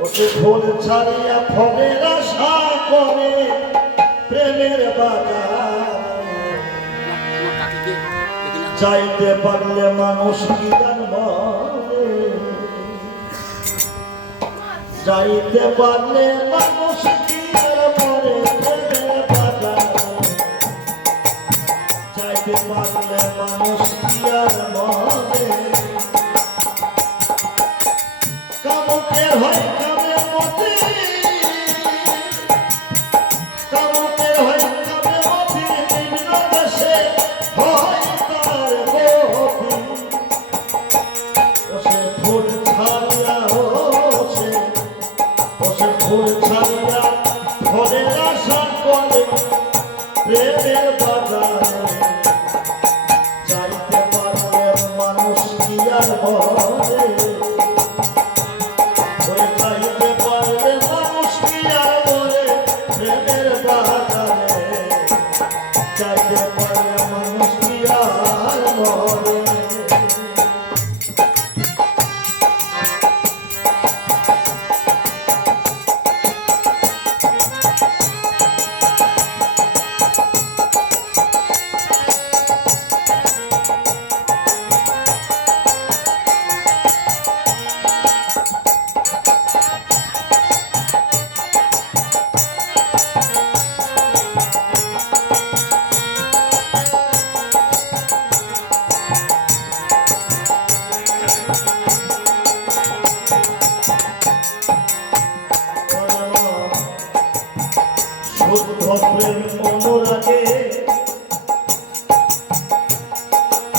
ওকে ফুল ছাড়িয়া ফলের আশা করে প্রেমের বাজার চাইতে পারলে মানুষ কি জানবে চাইতে পারলে মানুষ কি মরে প্রেমের বাজার চাইতে পারলে মানুষ কি আর মরে কামুকের হয় কামের মতি কামুকের হয় কামের মতি বিভিন্ন দেশে হয় তার গতি ওসে ফুল ছাড়িয়া ওসে ফুল ছাড়িয়া ফলের আশা করে প্রেমের বাজারে চাইতে পারলে মানুষ কি আর মরে শুদ্ধ প্রেম অনুরাগে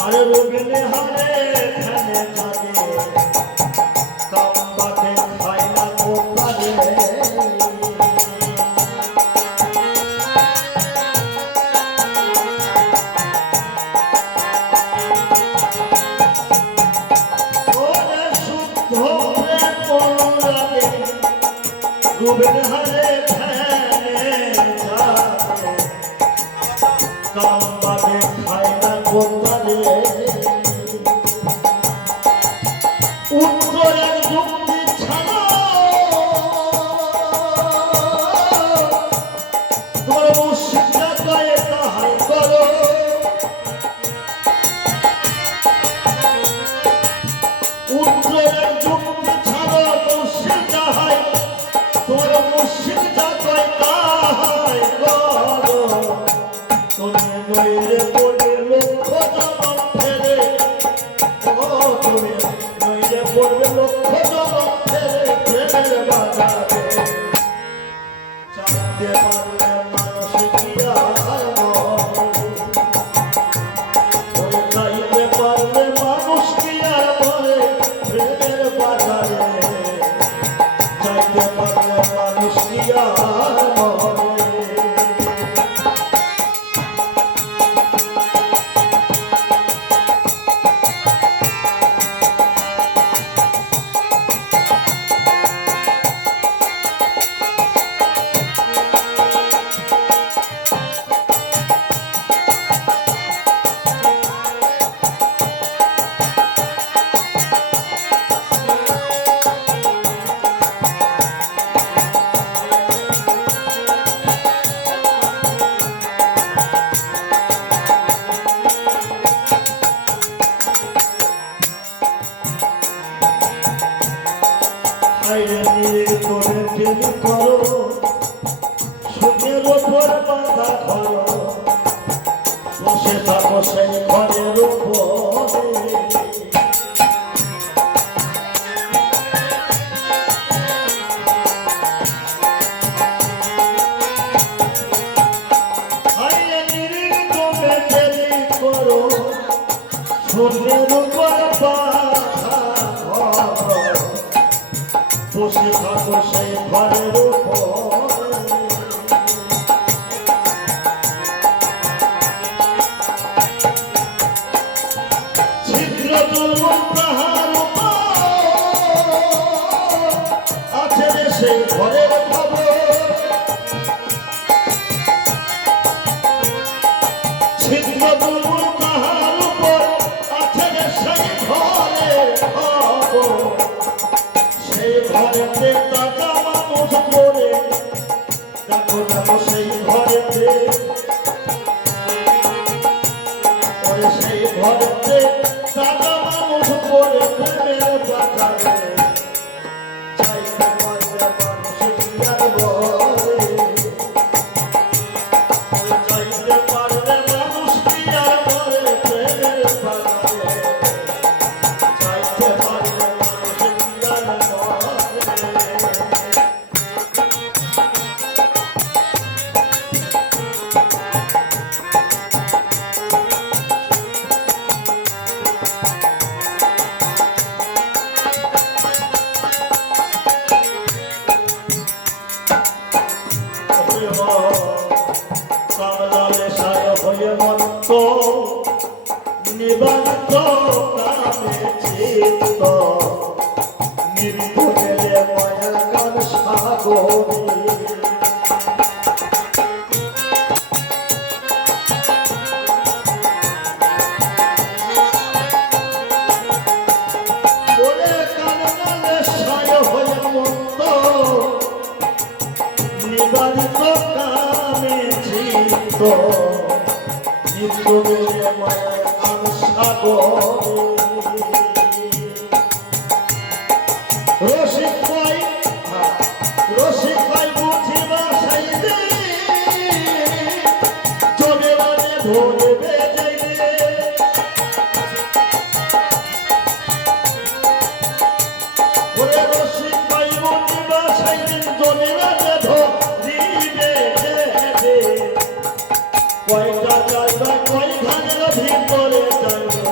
আর রবিনে হারে ধ্যানে জাগে কামবাকে খায় না কোপারে ওরে শুদ্ধ প্রেম অনুরাগে রবিনে হারে কামবাদে খায় না কোথালে উত্তরের যুক্তি ছাড়া তোমার মুর্শিদা কয়ে তাহাই করো উত্তরের যুক্তি ছাড়া মুর্শিদা হয় তোমার মুর্শিদা কয়ে তাহাই করো তুমি নইলে পড়বে লক্ষ জনম ফেরে তুমি নইলে পড়বে লক্ষ জনম ফেরে প্রেমের বাজারে চাইতে পারলে মানুষ কি আর মরে চাইতে পারলে মানুষ কি আর মরে প্রেমের বাজারে চাইতে পারলে মানুষ কি আর মরে করো সুখের ওপর বাঁধা ঘর বসে থাকো সেই ঘরের উপরে করো সুখের উপর বাঁধা ঘর বসে থাকো সেই ঘরের উপরে ছিদ্র পাহাড় আছে রে সেই ঘরের খবর ছিদ্র পাহাড় উপর আছে রে সেই ঘরের খবর সেই ঘরেতে তাজা মানুষ পড়ে দেখো দেখো সেই ঘরেতে সেই ঘরেতে তাজা মানুষ পড়ে প্রেমের বাজারে চাইতে পারলে মানুষ বিয়ার বলে চাইতে পারলে মানুষ বিয়ার বলে প্রেমের বাজারে চাইতে পারলে মানুষ বিয়ার বলে কামলালে সায় হয়ে মন্ত নিবান্ত কামে চিত্ত নিত্য গেলে মায়া গান সাগরে ওরে কামলালে সায় হয়ে মন্ত নিবান্ত কামে চিত্ত নিত্য গেলে মায়া গান সাগরে রসিক ভাই বুঝিবা সাইদে চলে মানে ধরবে যাইবে ওরে রসিক ভাই বুঝিবা সাইদে চলে মানে ধরিবে যাইবে কয়টা যাইবা কয় ধানের ভিতরে যাইবে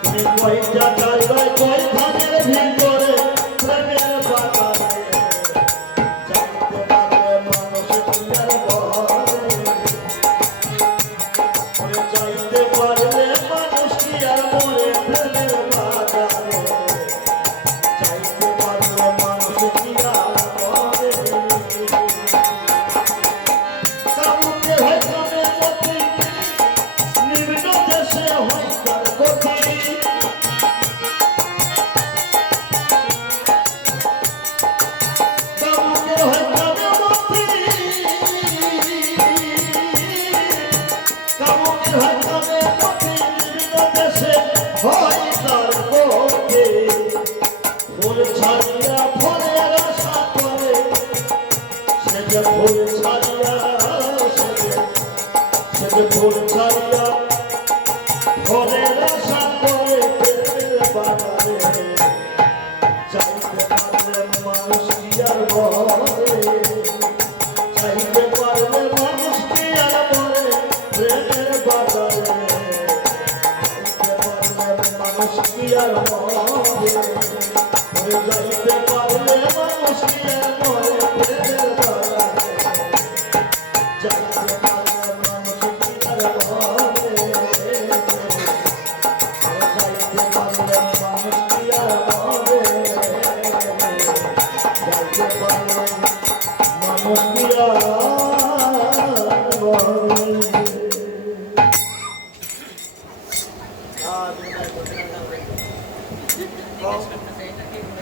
তুমি কয়টা যাইবা কয় ধানের ভিতরে প্রেমের বাজারে চাইতে পারলে মানুষ বিয়ার বলে ওরে চাইতে পারলে মানুষ বিয়ার বলে প্রেমের বাজারে চাইতে পারলে মানুষ বিয়ার বলে কাউকে হয় কামে মতি নিম্ন দেশে হয় তার গতি কাউকে হয় কামে মতি কাউকে হয় কামে মতি নিম্ন দেশে হয় তার গতি ফুল ছাড়িয়া ফলের আশা করে সে যে ফুল ছাড়িয়া সে যে ফুল ছাড়িয়া ফলের আশা করে প্রেমের বাজারে চাইতে পারলে মানুষ বিয়ার বলে চাইতে পারলে মানুষ বিয়ার বলে প্রেমের বাজারে চাইতে পারলে মানুষ বিয়ার বলে যাইতে পারলে মানুষ বিয়ার বলে প্রেমের বাজারে যাইতে পারলে মানুষ বিয়ার বলে যাইতে পারলে মানুষ বিয়ার বলে যাইতে পারলে মানুষ